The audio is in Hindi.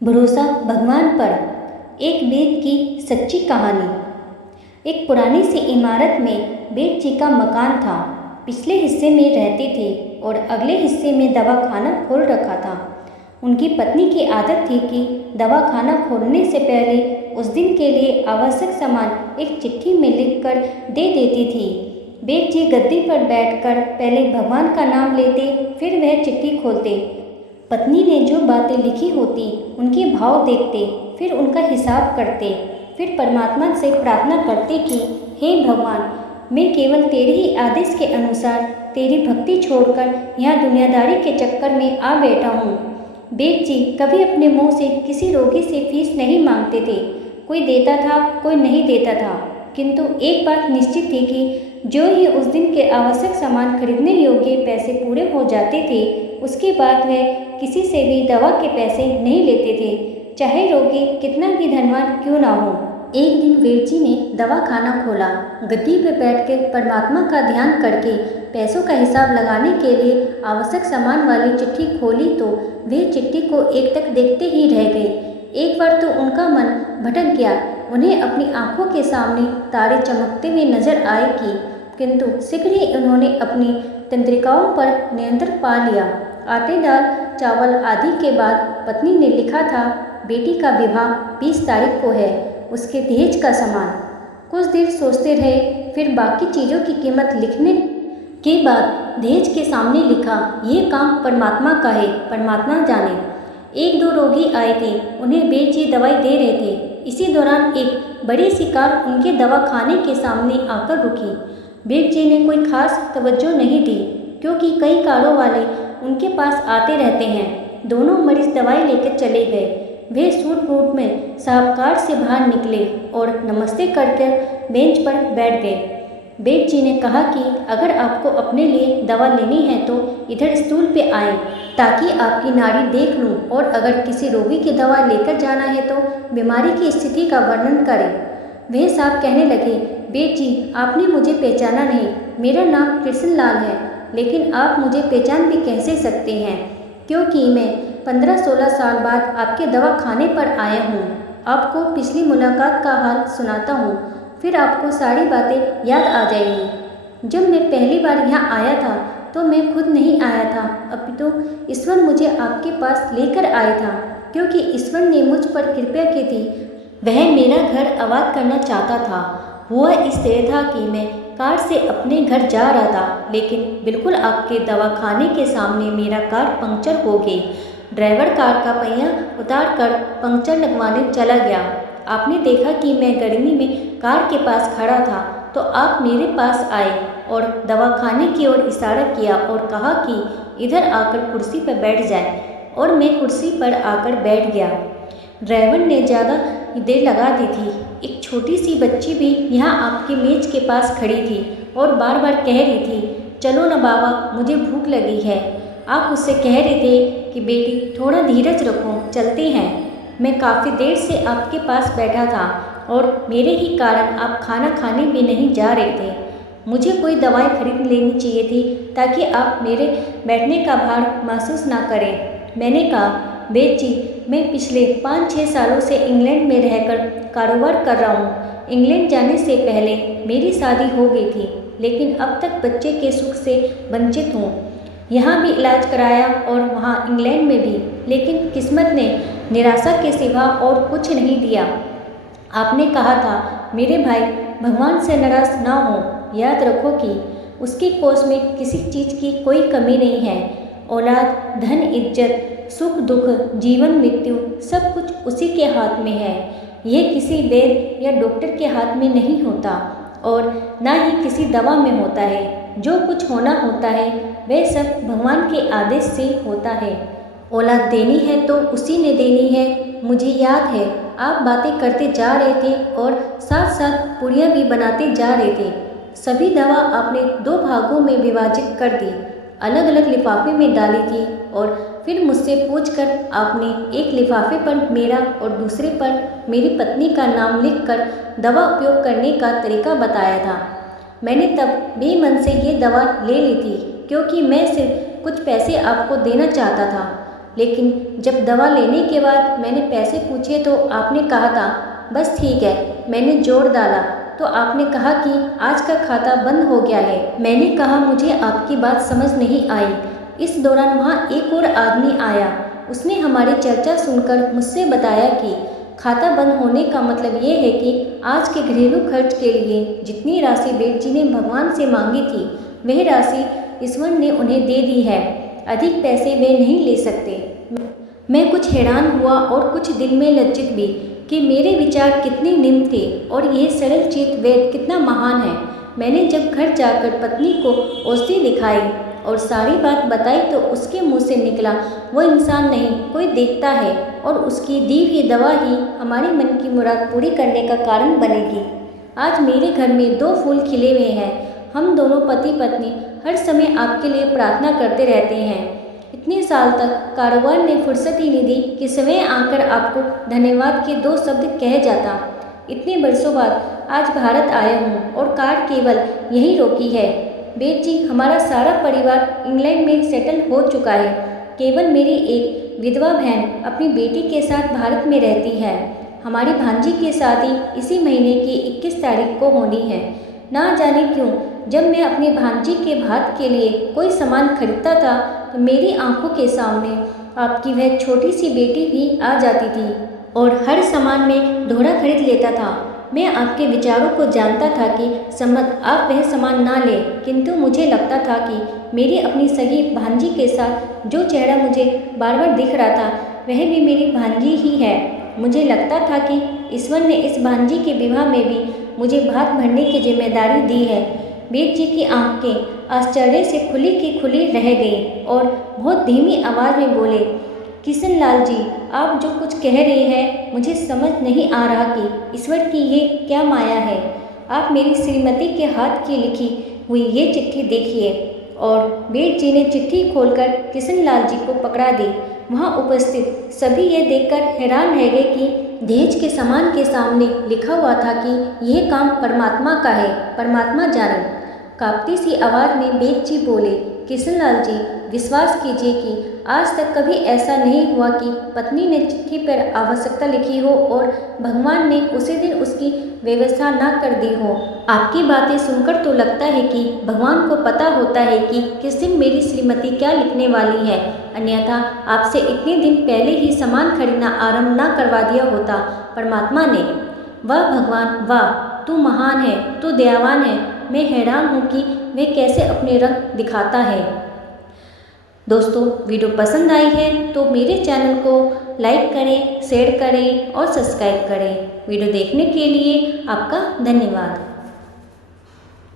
भरोसा भगवान पर। एक बेद की सच्ची कहानी। एक पुरानी सी इमारत में बेद जी का मकान था। पिछले हिस्से में रहते थे और अगले हिस्से में दवाखाना खोल रखा था। उनकी पत्नी की आदत थी कि दवाखाना खोलने से पहले उस दिन के लिए आवश्यक सामान एक चिट्ठी में लिखकर दे देती थी। बेद जी गद्दी पर बैठकर पहले भगवान का नाम लेते, फिर वह चिट्ठी खोलते। पत्नी ने जो बातें लिखी होती उनके भाव देखते, फिर उनका हिसाब करते, फिर परमात्मा से प्रार्थना करते कि हे भगवान, मैं केवल तेरे ही आदेश के अनुसार तेरी भक्ति छोड़कर यहाँ दुनियादारी के चक्कर में आ बैठा हूँ। बेद जी कभी अपने मुंह से किसी रोगी से फीस नहीं मांगते थे। कोई देता था, कोई नहीं देता था, किंतु एक बात निश्चित थी कि जो ही उस दिन के आवश्यक सामान खरीदने योग्य पैसे पूरे हो जाते थे, उसके बाद वह किसी से भी दवा के पैसे नहीं लेते थे, चाहे रोगी कितना भी धनवान क्यों ना हो। एक दिन बेद जी ने दवाखाना खोला। गद्दी पर बैठकर परमात्मा का ध्यान करके पैसों का हिसाब लगाने के लिए आवश्यक सामान वाली चिट्ठी खोली तो वे चिट्ठी को एकटक देखते ही रह गए। एक बार तो उनका मन भटक गया। उन्हें अपनी आंखों के सामने तारे चमकते हुए नजर आए किंतु शीघ्र ही उन्होंने अपनी तंत्रिकाओं पर नियंत्रण पा लिया। आटे, दाल, चावल आदि के बाद पत्नी ने लिखा था, बेटी का विवाह 20 तारीख को है, उसके दहेज का सामान। कुछ देर सोचते रहे, फिर बाकी चीज़ों की कीमत लिखने के बाद दहेज के सामने लिखा, ये काम परमात्मा का है, परमात्मा जाने। एक दो रोगी आए थे, उन्हें बेद जी दवाई दे रहे थे। इसी दौरान एक बड़ी सी कार उनके दवाखाने के सामने आकर रुकी। बेद जी ने कोई खास तवज्जो नहीं दी, क्योंकि कई कारों वाले उनके पास आते रहते हैं। दोनों मरीज दवाई लेकर चले गए। वे सूट बूट में साहबकार से बाहर निकले और नमस्ते करके बेंच पर बैठ गए। बेद जी ने कहा कि अगर आपको अपने लिए दवा लेनी है तो इधर स्टूल पे आएं, ताकि आपकी नाड़ी देख लूं, और अगर किसी रोगी की दवा लेकर जाना है तो बीमारी की स्थिति का वर्णन करें। वे साहब कहने लगे, बेद जी, आपने मुझे पहचाना नहीं। मेरा नाम कृष्ण लाल है, लेकिन आप मुझे पहचान भी कैसे सकते हैं, क्योंकि मैं 15-16 साल बाद आपके दवाखाने पर आया हूँ। आपको पिछली मुलाकात का हाल सुनाता हूँ, फिर आपको सारी बातें याद आ जाएंगी। जब मैं पहली बार यहाँ आया था तो मैं खुद नहीं आया था, अपितु ईश्वर मुझे आपके पास लेकर आया था, क्योंकि ईश्वर ने मुझ पर कृपा की थी। वह मेरा घर आबाद करना चाहता था। हुआ इस तरह था कि मैं कार से अपने घर जा रहा था, लेकिन बिल्कुल आपके दवाखाने के सामने मेरा कार पंक्चर हो गई। ड्राइवर कार का पहिया उतार कर पंक्चर लगवाने चला गया। आपने देखा कि मैं गर्मी में कार के पास खड़ा था, तो आप मेरे पास आए और दवाखाने की ओर इशारा किया और कहा कि इधर आकर कुर्सी पर बैठ जाए, और मैं कुर्सी पर आकर बैठ गया। ड्राइवर ने ज़्यादा देर लगा दी थी। एक छोटी सी बच्ची भी यहाँ आपकी मेज के पास खड़ी थी और बार बार कह रही थी, चलो ना बाबा, मुझे भूख लगी है। आप उससे कह रहे थे कि बेटी थोड़ा धीरज रखो, चलते हैं। मैं काफ़ी देर से आपके पास बैठा था और मेरे ही कारण आप खाना खाने भी नहीं जा रहे थे। मुझे कोई दवाई खरीद लेनी चाहिए थी, ताकि आप मेरे बैठने का भार महसूस ना करें। मैंने कहा, बेद जी, मैं पिछले 5-6 सालों से इंग्लैंड में रहकर कारोबार कर रहा हूँ। इंग्लैंड जाने से पहले मेरी शादी हो गई थी, लेकिन अब तक बच्चे के सुख से वंचित हूँ। यहाँ भी इलाज कराया और वहाँ इंग्लैंड में भी, लेकिन किस्मत ने निराशा के सिवा और कुछ नहीं दिया। आपने कहा था, मेरे भाई, भगवान से नाराज ना हो। याद रखो कि उसकी कोष में किसी चीज़ की कोई कमी नहीं है। औलाद, धन, इज्जत, सुख दुख, जीवन मृत्यु, सब कुछ उसी के हाथ में है। यह किसी वैद्य या डॉक्टर के हाथ में नहीं होता, और ना ही किसी दवा में होता है। जो कुछ होना होता है वह सब भगवान के आदेश से होता है। औलाद देनी है तो उसी ने देनी है। मुझे याद है, आप बातें करते जा रहे थे और साथ साथ पूरियाँ भी बनाते जा रहे थे। सभी दवा आपने 2 भागों में विभाजित कर दी, अलग अलग लिफाफे में डाली थी, और फिर मुझसे पूछकर आपने एक लिफाफे पर मेरा और दूसरे पर मेरी पत्नी का नाम लिखकर दवा उपयोग करने का तरीका बताया था। मैंने तब बेमन से ये दवा ले ली थी, क्योंकि मैं सिर्फ कुछ पैसे आपको देना चाहता था। लेकिन जब दवा लेने के बाद मैंने पैसे पूछे तो आपने कहा था बस ठीक है। मैंने जोड़ डाला तो आपने कहा कि आज का खाता बंद हो गया है। मैंने कहा मुझे आपकी बात समझ नहीं आई। इस दौरान वहाँ एक और आदमी आया। उसने हमारी चर्चा सुनकर मुझसे बताया कि खाता बंद होने का मतलब ये है कि आज के घरेलू खर्च के लिए जितनी राशि बेट जी ने भगवान से मांगी थी वह राशि ईश्वर ने उन्हें दे दी है। अधिक पैसे वे नहीं ले सकते। मैं कुछ हैरान हुआ और कुछ दिल में लज्जित भी कि मेरे विचार कितने निम्न थे और यह सरल चित वैद्य कितना महान है। मैंने जब घर जाकर पत्नी को औषधि दिखाई और सारी बात बताई तो उसके मुंह से निकला, वो इंसान नहीं कोई देखता है और उसकी दी हुई दवा ही हमारे मन की मुराद पूरी करने का कारण बनेगी। आज मेरे घर में 2 फूल खिले हुए हैं। हम दोनों पति पत्नी हर समय आपके लिए प्रार्थना करते रहते हैं। इतने साल तक कारोबार ने फुर्सत ही नहीं दी कि समय आकर आपको धन्यवाद के 2 शब्द कह जाता। इतने बरसों बाद आज भारत आया हूँ और कार केवल यहीं रोकी है। बेट जी, हमारा सारा परिवार इंग्लैंड में सेटल हो चुका है। केवल मेरी एक विधवा बहन अपनी बेटी के साथ भारत में रहती है। हमारी भांजी की शादी इसी महीने की 21 तारीख को होनी है। ना जाने क्यों जब मैं अपनी भांजी के भात के लिए कोई सामान खरीदता था तो मेरी आंखों के सामने आपकी वह छोटी सी बेटी भी आ जाती थी और हर सामान में दोहरा खरीद लेता था। मैं आपके विचारों को जानता था कि सम्मत आप वह सामान ना लें, किंतु मुझे लगता था कि मेरी अपनी सगी भांजी के साथ जो चेहरा मुझे बार बार दिख रहा था वह भी मेरी भांजी ही है। मुझे लगता था कि ईश्वर ने इस भांजी के विवाह में भी मुझे भात भरने की जिम्मेदारी दी है। बेट जी की आंखें आश्चर्य से खुली की खुली रह गई और बहुत धीमी आवाज़ में बोले, किशन लाल जी, आप जो कुछ कह रहे हैं मुझे समझ नहीं आ रहा कि ईश्वर की ये क्या माया है। आप मेरी श्रीमती के हाथ की लिखी हुई ये चिट्ठी देखिए। और बेट जी ने चिट्ठी खोलकर किशन लाल जी को पकड़ा दी। वहाँ उपस्थित सभी ये देखकर हैरान रह गए कि दहेज के सामान के सामने लिखा हुआ था कि यह काम परमात्मा का है, परमात्मा जाने। कांपती सी आवाज़ में बेट जी बोले, किशन लाल जी, विश्वास कीजिए कि आज तक कभी ऐसा नहीं हुआ कि पत्नी ने चिट्ठी पर आवश्यकता लिखी हो और भगवान ने उसी दिन उसकी व्यवस्था ना कर दी हो। आपकी बातें सुनकर तो लगता है कि भगवान को पता होता है कि किस दिन मेरी श्रीमती क्या लिखने वाली है, अन्यथा आपसे इतने दिन पहले ही सामान खरीदना आरंभ ना करवा दिया होता। परमात्मा ने, वाह भगवान वाह, तू महान है, तू दयावान है। मैं हैरान हूँ कि वह कैसे अपने रंग दिखाता है। दोस्तों, वीडियो पसंद आई है तो मेरे चैनल को लाइक करें, शेयर करें और सब्सक्राइब करें। वीडियो देखने के लिए आपका धन्यवाद।